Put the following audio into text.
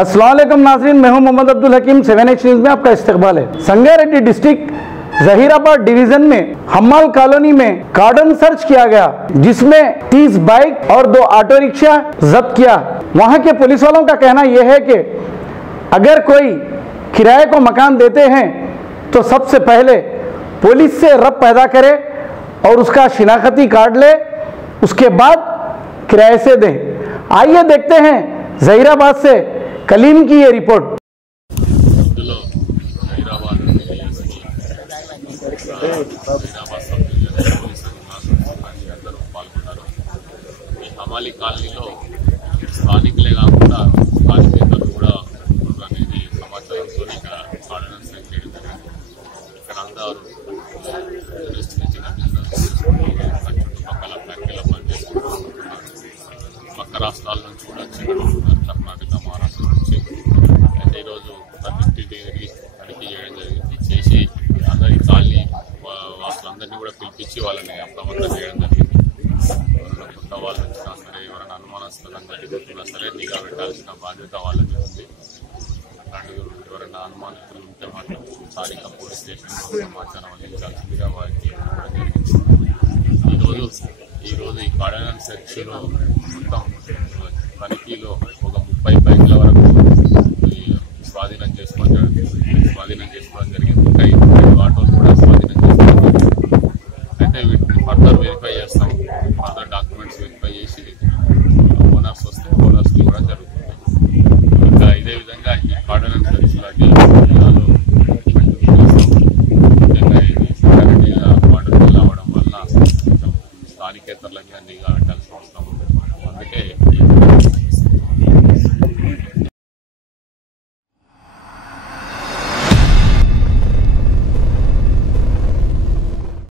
अस्सलाम वालेकुम नाज़रीन, मैं हूं मोहम्मद अब्दुल हकीम। 7H न्यूज़ में आपका इस्तकबाल है। संगारेड्डी डिस्ट्रिक्ट जहीराबाद डिवीजन में हम्माल कॉलोनी में कार्डन सर्च किया गया, जिसमें 30 बाइक और 2 ऑटो रिक्शा जब्त किया। वहां के पुलिस वालों का कहना यह है कि अगर कोई किराए को मकान देते हैं तो सबसे पहले पुलिस से रब्त पैदा करे और उसका शिनाख्ती कार्ड ले, उसके बाद किराए से दे। आइए देखते हैं जहीराबाद से कलीम की ये रिपोर्ट। హమాలి కాలనీలో స్థానికులే కాకుండా స్థానికేతరులు కూడా అనేది సమాచారంతో ఇక్కడ ఆర్డినెన్స్ చేయడం జరిగింది. ఇక్కడ అందరూ చుట్టుపక్కల ఫ్యాక్టరీలో పనిచేస్తున్నారు. పక్క రాష్ట్రాల నుంచి కూడా కర్ణాటక, మహారాష్ట్ర నుంచి అయితే ఈరోజు ప్రతి తనిఖీ చేయడం జరిగింది. చేసి అందరి కాలనీ వాసులందరినీ కూడా పిలిపించి వాళ్ళని అప్రమత్తం చేయడం జరిగింది. కొత్త వాళ్ళు వచ్చినా సరే, ఎవరైనా అనుమానాస్పదంగా తిరుగుతున్నా సరే నిఘా పెట్టాల్సిన బాధ్యత వాళ్ళకి ఉంది. అట్లాంటి ఎవరైనా అనుమానితులు ఉంటే మాత్రం స్థానిక పోలీస్ స్టేషన్లో సమాచారం అందించాల్సిందిగా వారికి ఇవ్వడం జరిగింది. ఈరోజు ఈ కార్డినెన్స్ సెర్చ్లో మొత్తం తనిఖీలో ఒక 30 బైకుల వరకు స్వాధీనం చేసుకోవడం జరిగింది. ఇంకా 5 ఆటోలు కూడా స్వాధీనం చేసుకోవడం జరిగింది. అయితే వీటిని ఫర్దర్ వెరిఫై చేస్తాం. ఫర్దర్ డాక్యుమెంట్స్ వెరిఫై చేసి ఓనర్స్ వస్తే ఓనర్స్కి కూడా జరుగుతుంది. ఇంకా ఇదే విధంగా ఈ కార్డినెన్స్ సెర్చ్లో జిల్లాలో ముఖ్యంగా ఇది సంగారెడ్డి బార్డర్ జిల్లా అవ్వడం వలన కొంచెం స్థానికేతరుల మీద నిఘా పెట్టాల్సిన అవసరం ఉంది. అందుకే